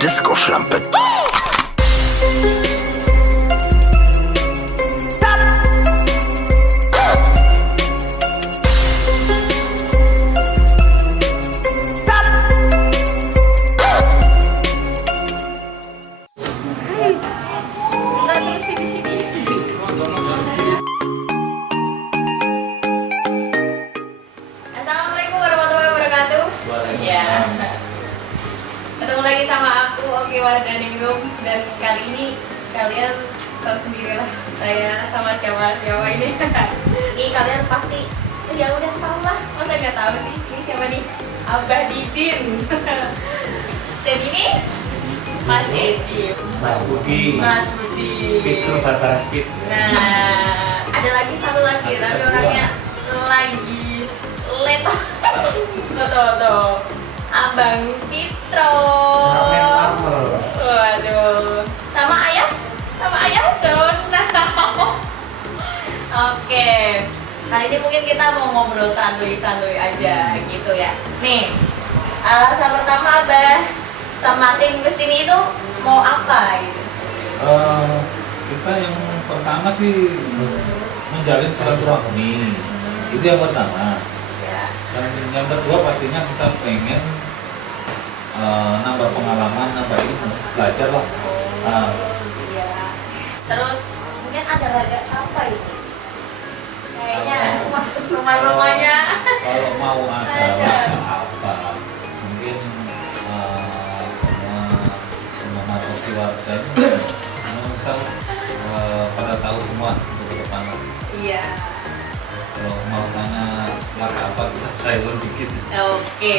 Disco-Schlampe. Assalamualaikum warahmatullahi wabarakatuh. Ya. Ketemu lagi sama aku Oki Wardaningrum, dan kali ini kalian tahu sendirilah saya sama siapa ini. Ini kalian pasti ya udah tahu lah, masa nggak tahu sih ini siapa nih? Abah Didin. Dan ini Mas Edi, Mas Budi, Mas Budi, Pedro Barbara Speed. Nah, ada lagi satu lagi, tapi orangnya lagi leto. Tuh, Abang Pitro. Waduh, sama ayah dong. Oke, kali ini mungkin kita mau ngobrol santuy aja gitu ya. Nih, alasan pertama Abah sama tim kesini itu mau apa gitu? Kita yang pertama sih menjalin silaturahmi, itu yang pertama. Ya. Dan yang kedua pastinya kita pengen nambah pengalaman, nambah ilmu, belajar lah. Iya. Terus mungkin ada laga apa itu? Kayaknya rumah-rumahnya. Kalau mau ada apa, mungkin semua markosi warga ini misal pada tahu semua untuk ke depan. Iya. Kalau mau tanya laga apa, kita saya dikit. Oke.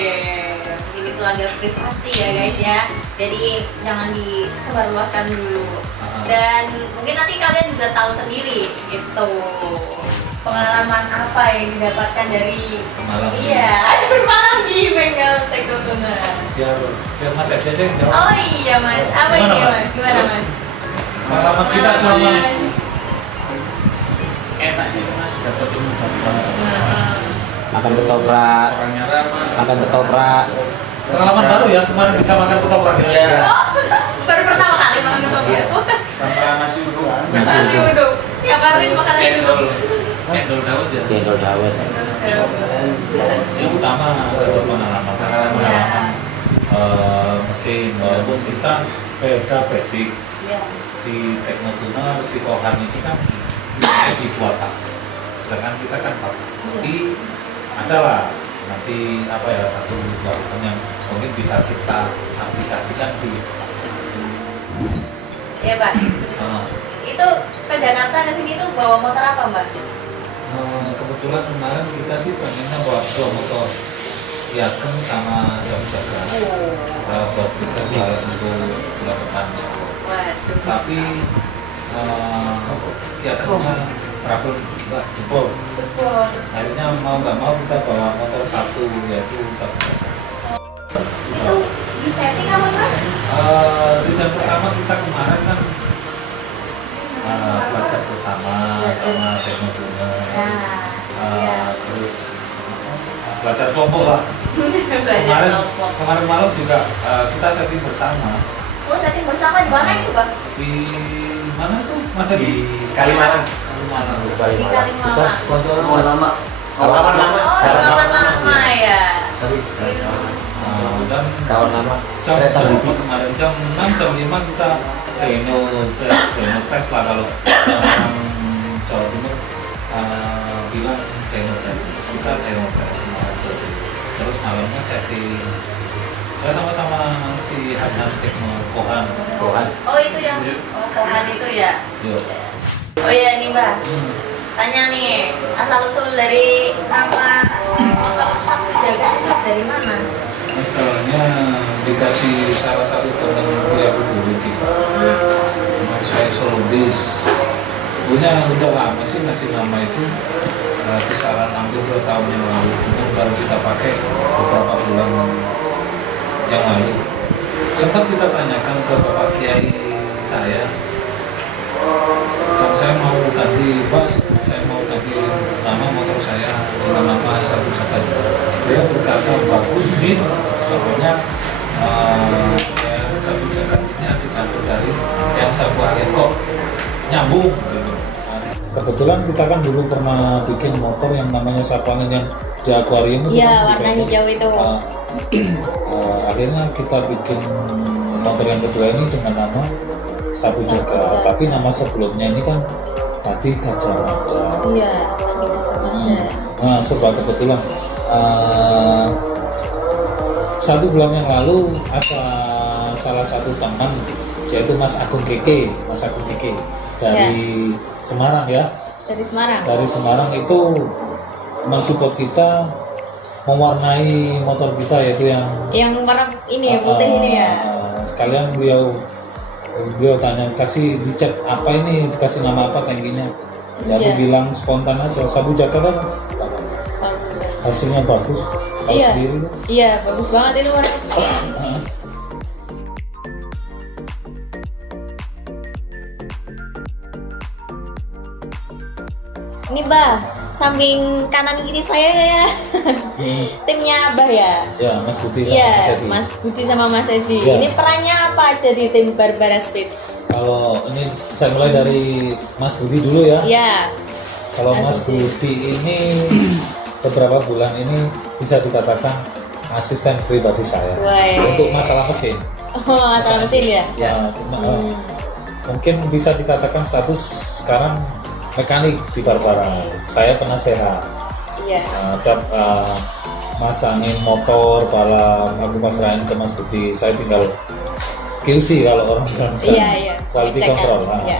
Mungkin itu laga privasi ya guys ya. Jadi jangan disebarluaskan dulu. Dan mungkin nanti kalian juga tahu sendiri gitu. Pengalaman apa yang didapatkan dari Malam. Iya, bermalam di bengkel Teko Tuna. Biar Mas Edi aja yang jawab. Oh iya Mas, apa Gimana, ini Mas? Mas? Gimana Mas? Pengalaman kita selama Enak sih Mas, dapat ilmu banget. Makan ketoprak, Orangnya ramah. makan ketoprak. pengalaman baru ya, kemarin bisa makan ketoprak ya. Iya. Oh, baru pertama kali makan ketoprak. Sama nasi uduk. Nasi uduk. Tiap hari makan nasi uduk. Cendol Daud ya. Cendol dawet. Yang utama adalah pengalaman mesin, walaupun kita beda basic. Iya. Si Teknotuner, si Kohan ini kan bisa dibuat, sedangkan kita kan tapi adalah nanti apa ya satu dua yang mungkin bisa kita aplikasikan di Iya Pak. Itu ke Jakarta ke sini tuh bawa motor apa Mbak? kebetulan kemarin kita sih pengennya bawa dua motor Yaken sama Jaga buat kita jualan untuk bulan depan. Waduh. Tapi Yakennya trouble jebol. Betul. Akhirnya mau nggak mau kita bawa motor satu, yaitu satu. Itu di setting apa Mbak? Tujuan pertama kita kemarin kan belajar bersama sama Teknotuner. Iya. Terus belajar kelompok lah. Belajar kelompok. Kemarin malam juga kita setting bersama. Oh, setting bersama di mana itu Bang? Di mana tuh? Masa Di Kalimalang. Kalimalang. Di Kita Kalimalang. kontrol lama. Kawan lama. Oh, kawan lama ya. Dan Kawan lama. jam Kereta berapa api. kemarin jam 6 jam 5 kita demo tes lah kalau orang Jawa Timur bilang demo tes, kita demo tes kemarin. Terus malamnya setting. Saya sama-sama si Hanan Tekno Kohan. Oh, itu yang Kohan itu ya. Yuk. Oh iya nih Mbak. Tanya nih, asal usul dari nama motor Jaga itu dari mana? Misalnya dikasih salah satu teman kuliah dulu gitu. Mas saya Solobis. Punya udah lama sih ngasih nama itu kisaran hampir 2 tahun yang lalu. Kemudian baru kita pakai beberapa bulan yang lalu. Sempat kita tanyakan ke Bapak Kiai saya, dan saya mau ganti nama motor saya dengan nama satu saja. dia berkata bagus nih, soalnya ya, sapu jagat ini diatur dari yang sapu angin kok nyambung gitu. Kebetulan kita kan dulu pernah bikin motor yang namanya sapu angin yang di akuarium itu. Iya, kan, warna hijau itu. Akhirnya kita bikin motor yang kedua ini dengan nama sapu jagat, tapi nama sebelumnya ini kan Pati Gajah Mada. Iya, Pati Gajah Mada. Nah, serba kebetulan 1 bulan yang lalu ada salah satu teman yaitu Mas Agung Keke dari Semarang ya. Dari Semarang. Dari Semarang itu mensupport kita mewarnai motor kita yaitu yang warna ini putih ini ya. Sekalian beliau tanya kasih dicat apa ini, dikasih nama apa tangkinya. Ya aku bilang spontan aja sapu jagat kan. Hasilnya bagus. Tahu sendiri. Iya, bagus banget itu warna. Ini Bah, samping kanan kiri saya kayak timnya Abah ya? Ya, Mas Budi sama Iya, Mas Edi. Mas Budi sama Mas Edi. Ya. Ini perannya apa aja di tim Barbara Speed? Kalau ini saya mulai dari Mas Budi dulu ya. Iya. Kalau Mas Budi ini beberapa bulan ini bisa dikatakan asisten pribadi saya. Woi. Untuk masalah mesin. Oh, masalah mesin ya? Ya, mungkin bisa dikatakan status sekarang mekanik di Barbara. Saya penasehat. Iya. Masangin motor, balap, aku pasrahin ke Mas Budi. Saya tinggal QC kalau orang bilang. Iya. Quality Cek control. kan? Iya.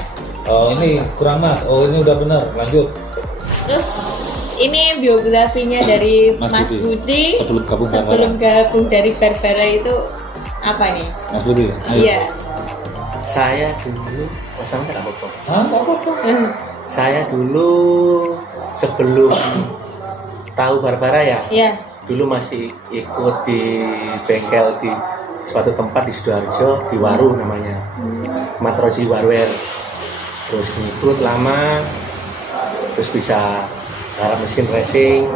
Oh ini kurang Mas. Oh ini udah benar. Lanjut. Terus ini biografinya dari Mas Budi sebelum gabung dari Barbara itu apa nih? Mas Budi. Iya. Saya dulu, sama nggak apa-apa. Apa? Saya dulu sebelum tahu Barbara ya, Iya. dulu masih ikut di bengkel di suatu tempat di Sidoarjo, di Waru namanya, Matroji Warware. Terus ngikut lama, terus bisa balap mesin racing,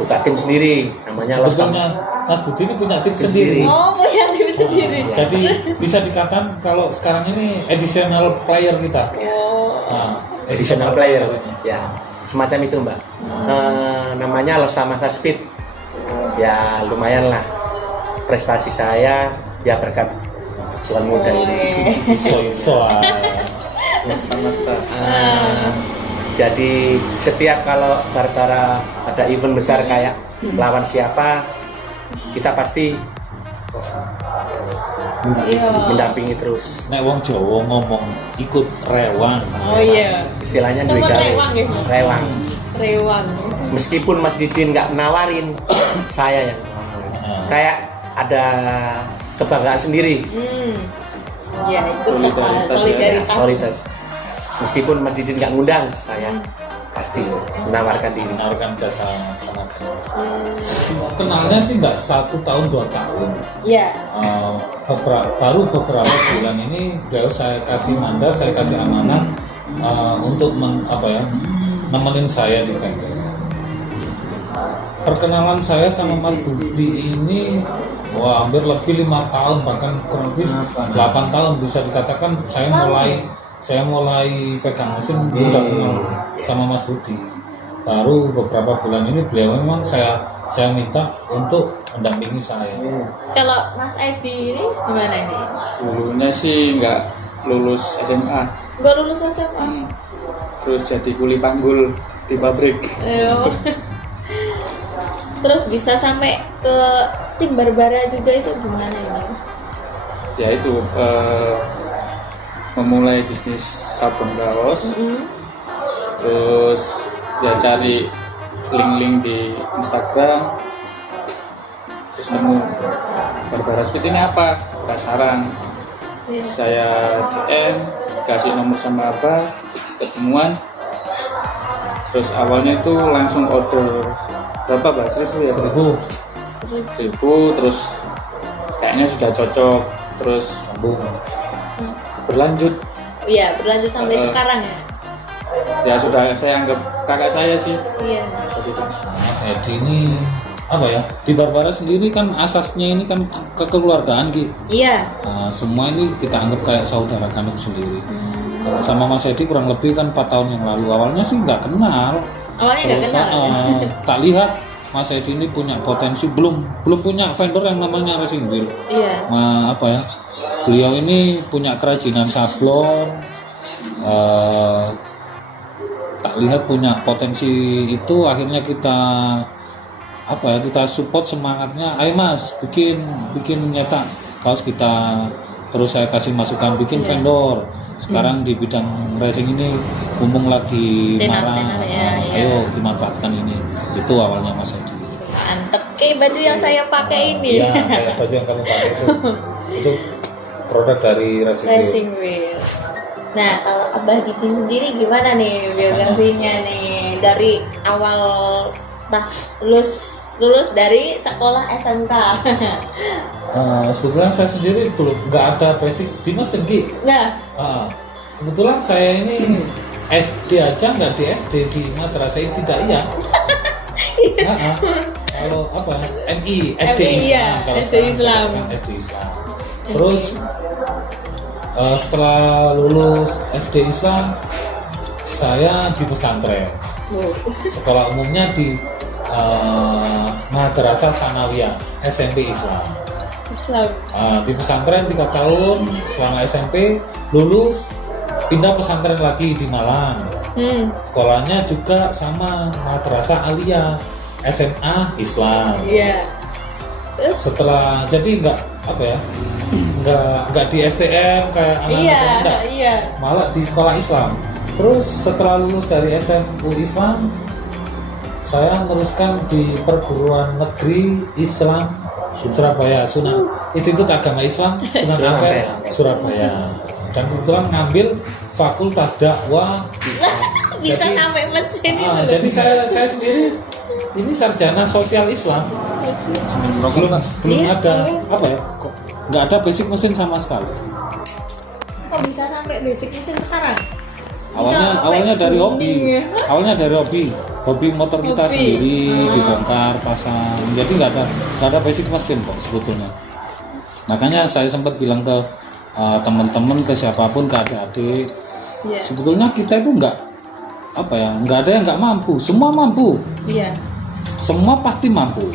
buka tim sendiri, namanya Sebetulnya Mas Budi ini punya tim sendiri. Oh, punya tim sendiri. Jadi bisa dikatakan kalau sekarang ini additional player kita. Oh. additional player, ya semacam itu Mbak. Namanya Losamasa Speed. Ya lumayan lah prestasi saya ya berkat Tuan Muda ini. Iso-iso. Jadi setiap kalau Barbara ada event besar kayak lawan siapa, kita pasti mendampingi terus. Nek wong Jawa ngomong ikut rewang. Oh iya. Istilahnya Temen duwe gawe. rewang ya? Rewang. Meskipun Mas Didin nggak nawarin, saya yang nawarin. Kayak ada kebanggaan sendiri. Ya, itu Solidaritas. Meskipun Mas Didin nggak ngundang, saya pasti menawarkan diri. Menawarkan jasa tenaga. Kenalnya sih nggak 1 tahun 2 tahun. Iya. Baru beberapa bulan ini beliau saya kasih mandat, saya kasih amanah untuk nemenin saya di bengkel. Perkenalan saya sama Mas Budi ini hampir lebih 5 tahun, bahkan kurang lebih 8 tahun bisa dikatakan saya mulai pegang mesin udah kenal sama Mas Budi. Baru beberapa bulan ini beliau memang saya minta untuk mendampingi saya. Kalau Mas Edi ini gimana ini? Dulunya sih nggak lulus SMA. Nggak lulus SMA? Terus jadi kuli panggul di pabrik. Terus bisa sampai ke tim Barbara juga itu gimana ini? Ya itu memulai bisnis sabun kaos. Terus ya cari link-link di Instagram. Terus nemu Barbara Speed ini apa? Penasaran. Saya DM, kasih nomor sama apa, ketemuan. Terus awalnya itu langsung order berapa Mbak? 1.000 ya? 1.000, terus kayaknya sudah cocok, terus berlanjut. Iya, berlanjut sampai sekarang ya? Ya sudah saya anggap kakak saya sih. Iya. Mas Edi ini apa ya, di Barbara sendiri kan asasnya ini kan kekeluargaan Ki. Iya. Semua ini kita anggap kayak saudara kandung sendiri. Kalau sama Mas Edi kurang lebih kan 4 tahun yang lalu, awalnya sih nggak kenal. Awalnya nggak Terus, kenal. tak lihat Mas Edi ini punya potensi, belum punya vendor yang namanya racing wheel. Iya. Apa ya, beliau ini punya kerajinan sablon, tak lihat punya potensi itu, akhirnya kita kita support semangatnya, ayo Mas bikin nyetak kaos kita, terus saya kasih masukan bikin vendor. Sekarang di bidang racing ini mumpung lagi marah, ayo dimanfaatkan ini. Itu awalnya Mas Edi. Mantep, kayak baju yang saya pakai ini. Iya, kayak baju yang kamu pakai itu produk dari Racing Wheel. Nah, kalau Abah Didi sendiri gimana nih biografinya nih dari awal lulus dari sekolah SMK? Sebetulnya saya sendiri belum nggak ada basic di mesin Ki. Nah, kebetulan saya ini SD aja nggak di SD di Madrasah Ibtidaiyah. Kalau MI SD Islam, kalau SD Islam. SD Islam. Terus setelah lulus SD Islam, saya di pesantren. Sekolah umumnya di Madrasah Sanawiyah SMP Islam. Di pesantren 3 tahun selama SMP, lulus pindah pesantren lagi di Malang. Sekolahnya juga sama Madrasah Aliyah SMA Islam. Iya. Terus Setelah jadi nggak di STM kayak anak-anak, malah di sekolah Islam. Terus setelah lulus dari SMU Islam, saya meneruskan di perguruan negeri Islam Surabaya, Institut Agama Islam Sunan Ampel, Surabaya. Dan kebetulan ngambil Fakultas Dakwah. bisa sampai mesin. Jadi saya sendiri ini sarjana sosial Islam. Belum ada kok nggak ada basic mesin sama sekali. Kok bisa sampai basic mesin sekarang? Awalnya dari hobi. Hobi motor kita sendiri dibongkar, pasang. Jadi nggak ada basic mesin kok sebetulnya. Makanya saya sempat bilang ke teman-teman, ke siapapun, ke adik-adik, sebetulnya kita itu nggak ada yang nggak mampu, semua mampu. Semua pasti mampu.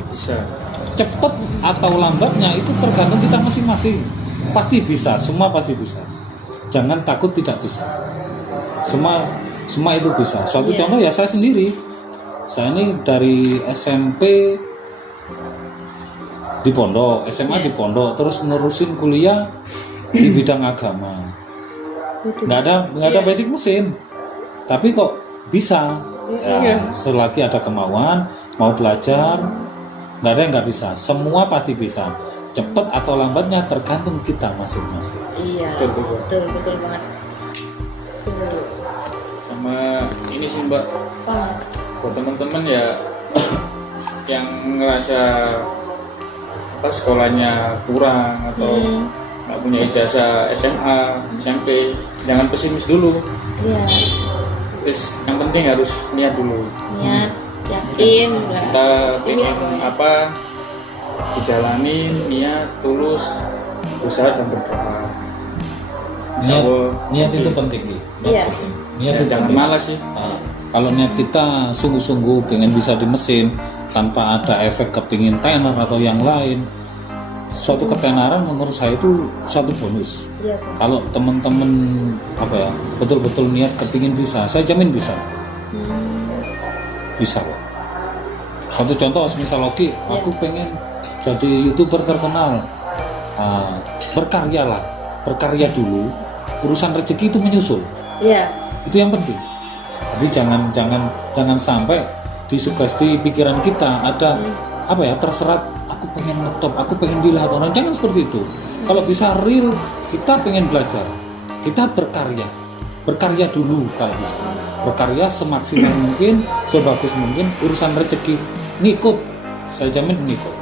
Cepat atau lambatnya itu tergantung kita masing-masing. Pasti bisa, semua pasti bisa. Jangan takut tidak bisa. Semua itu bisa. Suatu contoh ya saya sendiri. Saya ini dari SMP di pondok, SMA di pondok, terus nerusin kuliah di bidang agama. Nggak ada basic mesin, tapi kok bisa. Selagi ada kemauan, mau belajar, nggak ada yang nggak bisa. Semua pasti bisa. Cepat atau lambatnya tergantung kita masing-masing. Iya. Betul banget. Sama ini sih Mbak, Mas. buat teman-teman ya yang ngerasa sekolahnya kurang atau nggak punya ijazah SMA, SMP, jangan pesimis dulu. Terus yang penting harus niat dulu. Niat, yakin. Kita pengen dijalani, niat, tulus, usaha dan berdoa. Niat itu penting. Niat itu jangan penting. malas sih. Kalau niat kita sungguh-sungguh pengen bisa di mesin tanpa ada efek kepingin tenar atau yang lain, suatu ketenaran menurut saya itu suatu bonus. Kalau teman-teman betul-betul niat kepingin bisa, saya jamin bisa. Bisa kok. Satu contoh misal Oki, aku pengen jadi YouTuber terkenal. Berkarya dulu, urusan rezeki itu menyusul. Itu yang penting. Jadi jangan sampai disugesti pikiran kita ada terserat aku pengen ngetop, aku pengen dilihat orang, jangan seperti itu. Kalau bisa real, kita pengen belajar, kita berkarya dulu. Kalau bisa berkarya semaksimal mungkin, sebagus mungkin, urusan rezeki ngikut, saya jamin ngikut.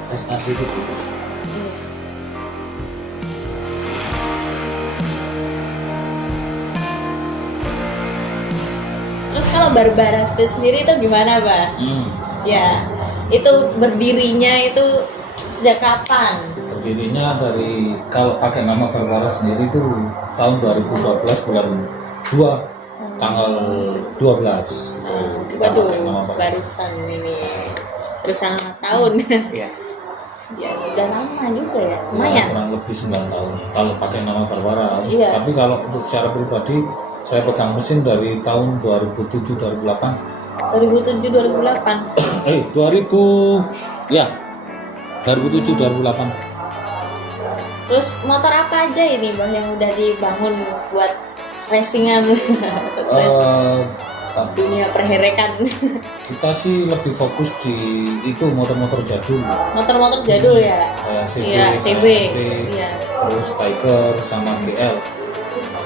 Terus kalau Barbara sendiri itu gimana, Pak? Ya, Itu berdirinya itu sejak kapan? Berdirinya dari, kalau pakai nama Barbara sendiri itu tahun 2012 bulan 2 tanggal 12 gitu. Kita Waduh, pakai nama Barbara. barusan ini barusan 5 tahun. Iya. Ya udah lama juga ya, Ya, lumayan. kurang lebih 9 tahun kalau pakai nama Barbara. Iya. Tapi kalau untuk secara pribadi saya pegang mesin dari tahun 2007-2008. 2007-2008. 2007-2008. Terus motor apa aja ini Bang yang udah dibangun buat racingan Tapi dunia perherekan? kita sih lebih fokus di itu motor-motor jadul, Motor-motor jadul ya. kayak CB, Iya, CB. KMP, Iya. terus Tiger sama GL.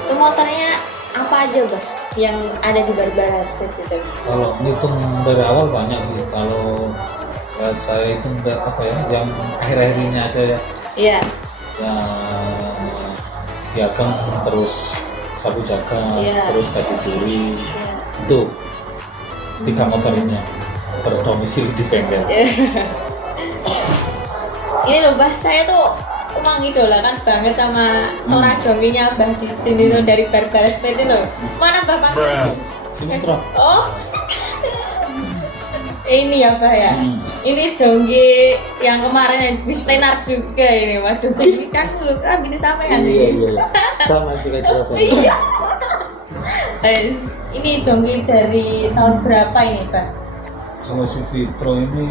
Itu motornya apa aja Bang yang ada di Barbara Speed itu? Kalau ngitung dari awal banyak sih. Kalau saya hitung apa ya, yang akhir-akhir ini aja ya, Iya. yang Piagam, terus Sapu Jaga, Iya. terus Gaji Juri, Iya. itu 3 motor ini yang berdomisili di bengkel. Ini loh Bah, saya tuh emang idolakan banget sama seorang jokinya Mbah Didin itu dari Barbara Speed itu. Mana bapaknya? Ini terus. Oh, ini ya Mbak ya. Hmm. Ini jonggi yang kemarin yang di Stenar juga ini. Waduh, ini kan ini sampean nih. Sama kira-kira Pak. Iya. Ini jonggi dari tahun berapa ini Mbak? Kalau si Vitro ini,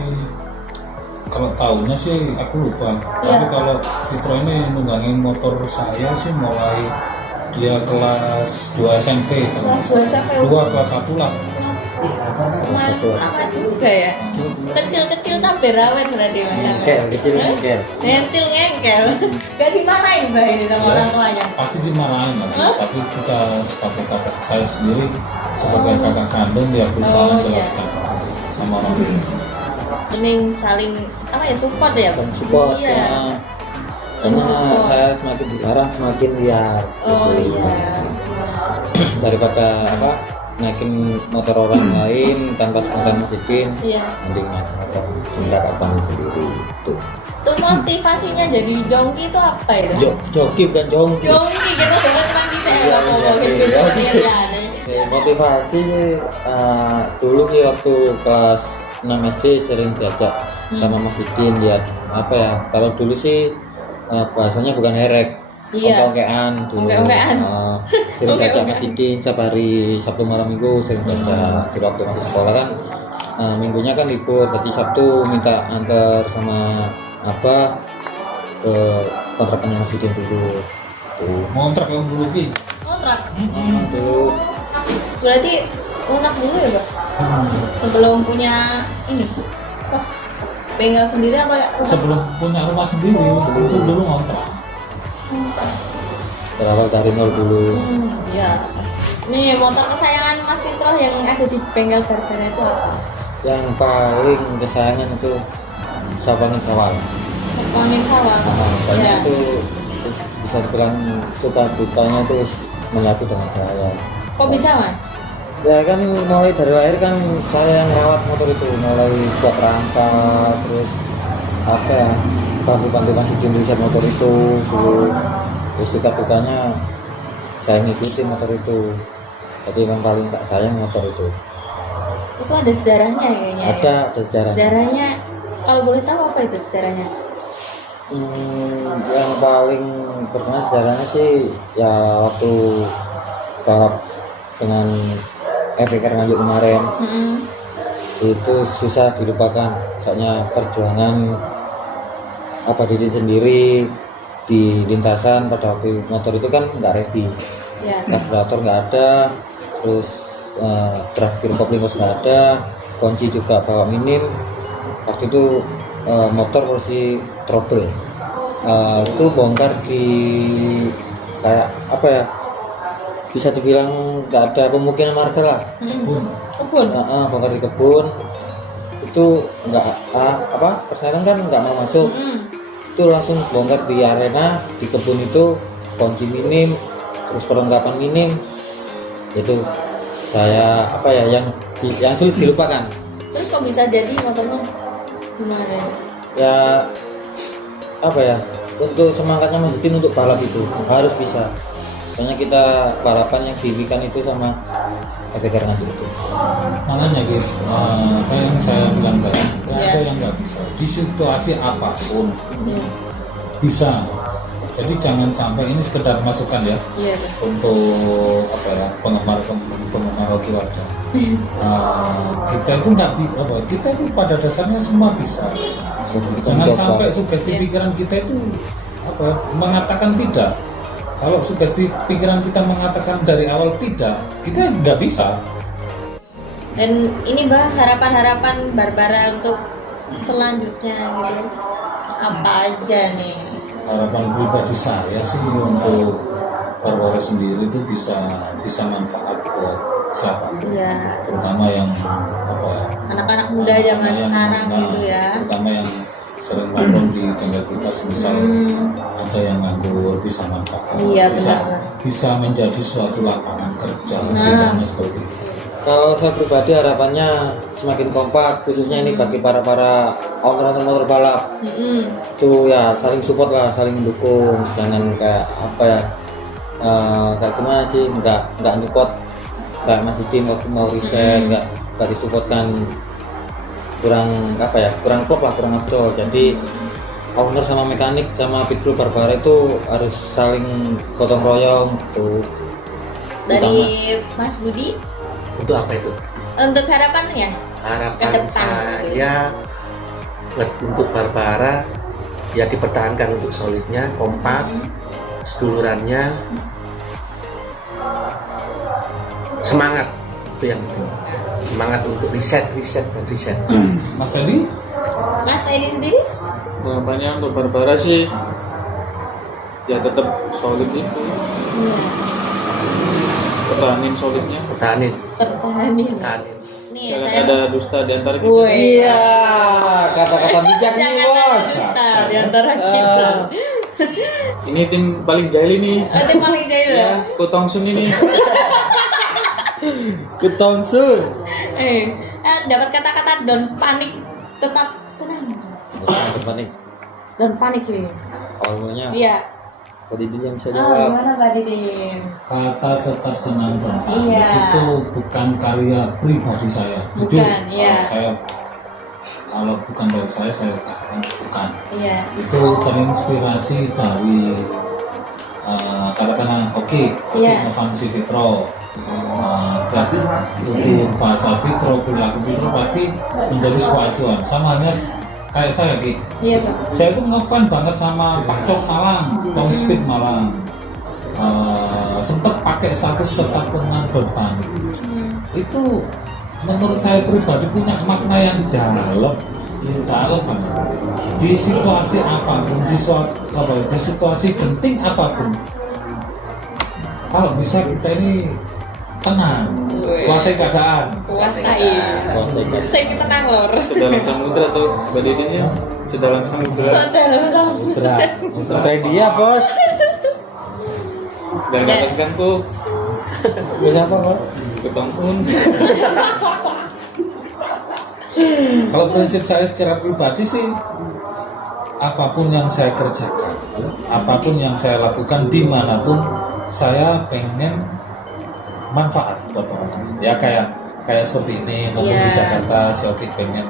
kalau tahunnya sih aku lupa. Iya. Tapi kalau Vitro ini nunggangin motor saya sih mulai dia kelas 2 SMP. Kelas 2 SMP. 2 kelas 1 lah. Lama juga ya. Kecil-kecil tapi rawat berarti Mas. Kecil ngengkel. Kecil ngengkel. Gak dimarahin Mbak ini sama orang tuanya. Pasti dimarahin lah. Tapi kita sebagai kakak saya sendiri, sebagai kakak kandung dia berusaha Oh, iya. menjelaskan sama orang tua. Mending saling apa ya support ya Bang? Support Iya. ya. Karena saya semakin dilarang semakin liar. Oh gitu. iya. Daripada apa naikin motor orang lain tanpa spontan masukin, Iya. mending naik motor kakak sendiri itu. Terus motivasinya jadi jongki itu apa itu? Joki bukan jongki. Jongki kita dengar cuma kita Iya, ya ngomongin iya, beda iya. ya. Motivasi sih, dulu sih waktu kelas 6 SD sering diajak sama Mas Idin lihat apa ya, kalau dulu sih bahasanya bukan herek, Iya. ongke-ongkean dulu. Ongke-ongkean. Sering diajak Mas Ongke-ongkean. Idin setiap hari Sabtu malam Minggu sering diajak. Di waktu masih sekolah kan minggunya kan libur, jadi Sabtu minta antar sama apa ke kontrakannya Mas Idin dulu. Tuh. Ngontrak yang dulu Ki. Kontrak. Dulu Berarti lunak dulu ya Bang? Sebelum punya ini apa? Bengkel sendiri apa ya? Sebelum punya rumah sendiri, itu dulu ngontrak. berawal dari nol dulu. Ya. Nih motor kesayangan Mas Fitro yang ada di bengkel Barbara itu apa? Yang paling kesayangan itu Sabangin Sawal. Angin sawah. Banyak Ya. itu bisa dibilang suka dukanya itu menyatu dengan saya. Kok bisa Mas? Ya kan mulai dari lahir kan saya yang merawat motor itu, mulai buat rangka, terus apa ya, bantu-bantu masih di Indonesia motor itu dulu. Terus suka dukanya saya ngikutin motor itu. Jadi yang paling tak sayang motor itu. Itu ada sejarahnya kayaknya. Ada sejarah. Sejarahnya kalau boleh tahu apa itu sejarahnya? Yang paling berkesan sejarahnya sih ya waktu balap dengan FPK Nganjuk kemarin itu susah dilupakan, soalnya perjuangan apa diri sendiri di lintasan pada waktu motor itu kan nggak ready, Ya. karburator nggak ada, terus terakhir kopling nggak ada, kunci juga bawa minim. Waktu itu motor versi trouble, itu bongkar di kayak apa ya, bisa dibilang nggak ada pemukiman warga lah. Kebun. Bongkar di kebun itu nggak apa persyaratan kan nggak mau masuk, itu langsung bongkar di arena di kebun itu, kunci minim, terus perlengkapan minim. Itu saya apa ya yang sulit dilupakan. Terus kok bisa jadi motornya? Gimana? Ya apa ya, untuk semangatnya Mas Didin untuk balap itu harus bisa. Soalnya kita balapan yang diimpikan itu sama FPK Nganjuk itu. Makanya guys, apa yang saya bilang tadi, nggak Iya. ada yang nggak bisa di situasi apapun Iya. bisa. Jadi jangan sampai ini sekedar masukan ya Iya. untuk apa ya penggemar Hoki Wardah. Kita itu nggak kita itu pada dasarnya semua bisa. Jangan sampai sugesti pikiran kita itu apa mengatakan tidak. Kalau sugesti pikiran kita mengatakan dari awal tidak, kita nggak bisa. Dan ini Mbak, harapan-harapan Barbara untuk selanjutnya gitu. Apa aja nih? Harapan pribadi saya sih untuk Barbara sendiri itu bisa manfaat buat siapapun, Iya. terutama yang apa ya, Anak-anak muda zaman yang- sekarang nah, gitu ya. terutama yang sering nongkrong di tengah kita, misal ada yang nganggur bisa manfaat, Iya, bisa benar. bisa menjadi suatu lapangan kerja, setidaknya seperti itu. Kalau saya pribadi harapannya semakin kompak, khususnya ini bagi para owner motor balap. Itu ya saling support lah, saling mendukung. Jangan kayak apa ya, kayak gimana sih, nggak support kayak Mas Didin waktu mau riset, nggak disupportkan, kurang apa ya, kurang klop lah, kurang ngobrol. Jadi owner sama mekanik sama pitbull Barbara itu harus saling gotong royong tuh. Dari Mas Budi Untuk apa itu? untuk harapannya? Harapan Ke depan. saya untuk Barbara ya dipertahankan untuk solidnya, kompak, sedulurannya, semangat itu yang penting. Semangat untuk riset. Mas Edi, Mas Edi sendiri? Harapannya untuk Barbara sih ya tetap solid itu, pertahanin solidnya, Pertahanin. Pertahanin. Nih jangan saya ada dusta di antara kita. Woi. Iya, kata-kata bijak nih Jangan bos. ada dusta di antara kita. Ini tim paling jahil ini. Nanti paling jahil Ya, ya. Ko Tong Sun ini. Ketong sun. Dapat kata-kata don't panik, tetap tenang. Panik. Don't panik ini. Awalnya Iya. Pak Didin yang bisa Ah, jawab. gimana Pak Didin? kata tetap tenang bertahan Iya. itu bukan karya pribadi saya. Bukan, Jujur, iya. kalau bukan dari saya katakan bukan. Iya. Itu terinspirasi dari katakanlah Iya. Novansi Fitro. Dan itu bahasa Fitro, perilaku Fitro berarti menjadi sebuah acuan. Sama halnya kayak saya Ki. Iya Pak. Saya itu ngefan banget sama Pak Tong Malang, Tong Speed Malang. Sempet pakai status tetap tenang dan panik. Itu menurut saya pribadi punya makna yang dalam banget. Di situasi apapun, di situasi genting apapun, kalau bisa kita ini tenang, kuasai keadaan. Kuasain. Saya tenang lor. Sedalam samudra tuh Mbak Didinnya. Sedalam samudra. Dalam sama. Berat. Kayak dia bos. Dan katakan kok Bisa apa bos? ketemu. Kalau prinsip saya secara pribadi sih, apapun yang saya kerjakan, apapun yang saya lakukan dimanapun, saya pengen manfaat buat orang. Ya kayak seperti ini, mumpung di Iya. Jakarta, si Oki pengen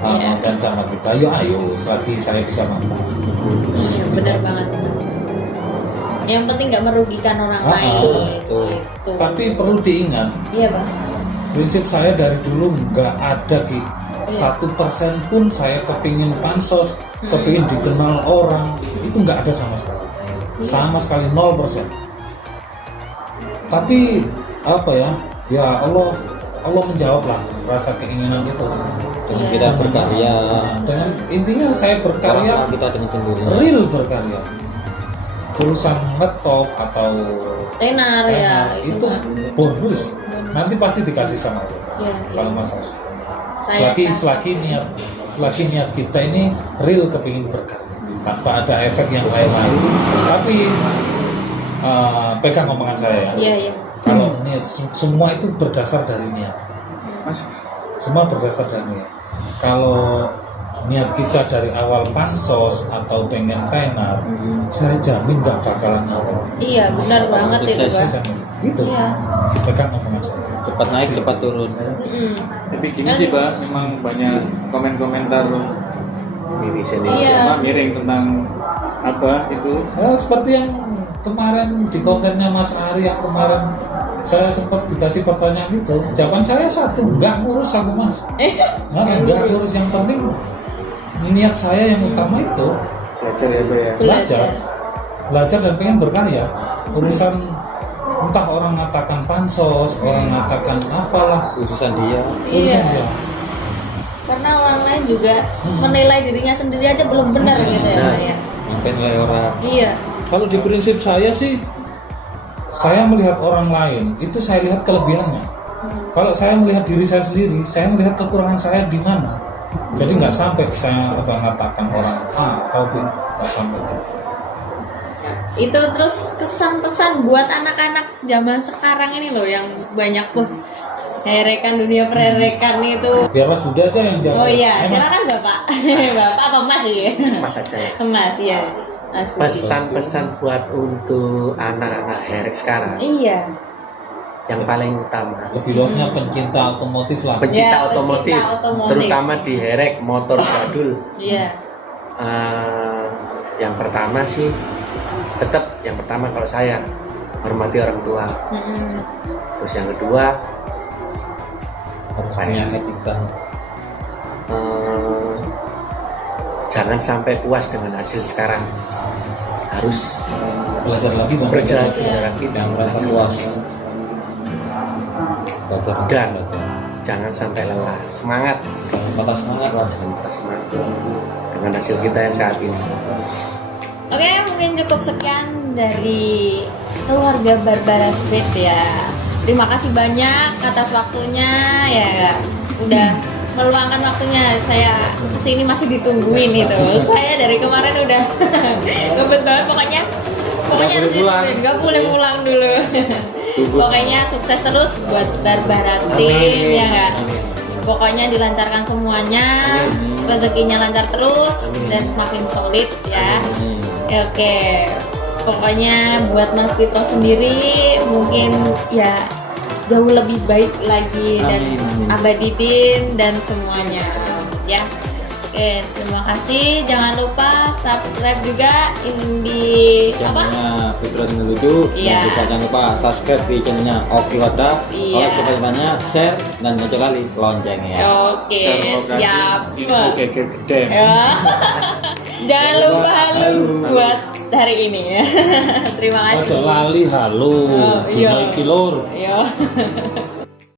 konten sama kita, ayo selagi saya bisa manfaat. Benar banget. Yang penting nggak merugikan orang lain. Betul. Gitu. Tapi perlu diingat, Iya Bang. prinsip saya dari dulu nggak ada Ki. 1% pun saya kepingin pansos, kepingin dikenal orang, itu nggak ada sama sekali. Sama sekali 0%. Tapi apa ya? Ya Allah menjawab lah rasa keinginan itu. Dengan kita berkarya, Dengan intinya saya berkarya karya kita dengan sendiri. real berkarya. Urusan ngetop atau Tenar ya itu kan. bonus. Nanti pasti dikasih sama Allah. Iya. Kalau masalah. Saya Selagi niat kita ini real kepingin berkarya tanpa ada efek yang lain-lain. Tapi pegang omongan saya ya. Iya iya. Kalau niat semua itu berdasar dari niat. Mas, Semua berdasar dari niat. Kalau niat kita dari awal pansos atau pengen tenar, saya jamin nggak bakalan awet. Iya, benar banget itu, Saya Pak. jamin. Itu. Iya. Pegang omongan saya. Cepat naik, cepat turun. Tapi gini sih Pak, memang banyak komentar Iya. miring tentang apa itu. Seperti yang kemarin di kontennya Mas Ari yang kemarin saya sempat dikasih pertanyaan itu, jawaban saya satu, nggak ngurus aku Mas. Nggak ngurus, yang penting niat saya yang utama itu Belajar ya Pak ya. belajar dan pengen berkarya. Urusan entah orang mengatakan pansos, orang mengatakan apalah, Khususan dia. urusan Iya. dia. Karena orang lain juga menilai dirinya sendiri aja belum benar gitu ya, Pak ya. Sampai nilai orang. Iya. Kalau di prinsip saya sih, saya melihat orang lain itu saya lihat kelebihannya. Kalau saya melihat diri saya sendiri, saya melihat kekurangan saya di mana. Jadi nggak sampai saya mengatakan orang A atau B, nggak sampai gitu. Itu terus kesan-pesan buat anak-anak zaman sekarang ini loh yang banyak tuh herekan, dunia pererekan itu. Biar Mas Budi aja yang jawab. Oh iya, Mas. silakan Bapak. Bapak apa Mas ya? Mas saja ya. Mas ya. Mas Budi. Pesan-pesan buat untuk anak-anak herek sekarang Iya. yang paling utama, Lebih luasnya pencinta otomotif lah. pencinta Ya, otomotif, pencinta otomotif. terutama di herek motor jadul. Iya. Yang pertama sih tetap yang pertama kalau saya hormati orang tua. Mm-mm. Terus yang kedua Harus punya etika. jangan sampai puas dengan hasil sekarang, harus Belajar lagi Bang. berjalan lagi dan Merasa belajar puas. lagi. Belajar. Dan Belajar. jangan sampai lelah, semangat, Jangan patah semangat lah. jangan patah semangat dengan hasil kita yang saat ini. Oke, mungkin cukup sekian dari keluarga Barbara Speed ya. Terima kasih banyak atas waktunya ya. Udah meluangkan waktunya. Saya kesini masih ditungguin itu. Saya dari kemarin udah ngebet banget pokoknya harus ditungguin. Nggak boleh pulang dulu. Pokoknya sukses terus buat Barbara Team ya nggak? Pokoknya dilancarkan semuanya, rezekinya lancar terus dan semakin solid ya. Oke, pokoknya buat Mas Fitro sendiri mungkin ya jauh lebih baik lagi dan Abadidin dan semuanya ya. Oke, terima kasih. Jangan lupa subscribe juga di apa? Channelnya Fitro Tinggal Lucu. Iya. Dan juga jangan lupa subscribe di channelnya Oki Wada. Iya. Like sebanyak-banyak, share dan nyocok kali loncengnya. Oke, Share lokasi, siap. info geger gede. Ya. Jangan lupa halo buat hari ini ya. Terima Ojo kasih. lali halo. Oh, iya. Dino iki lur. Yo.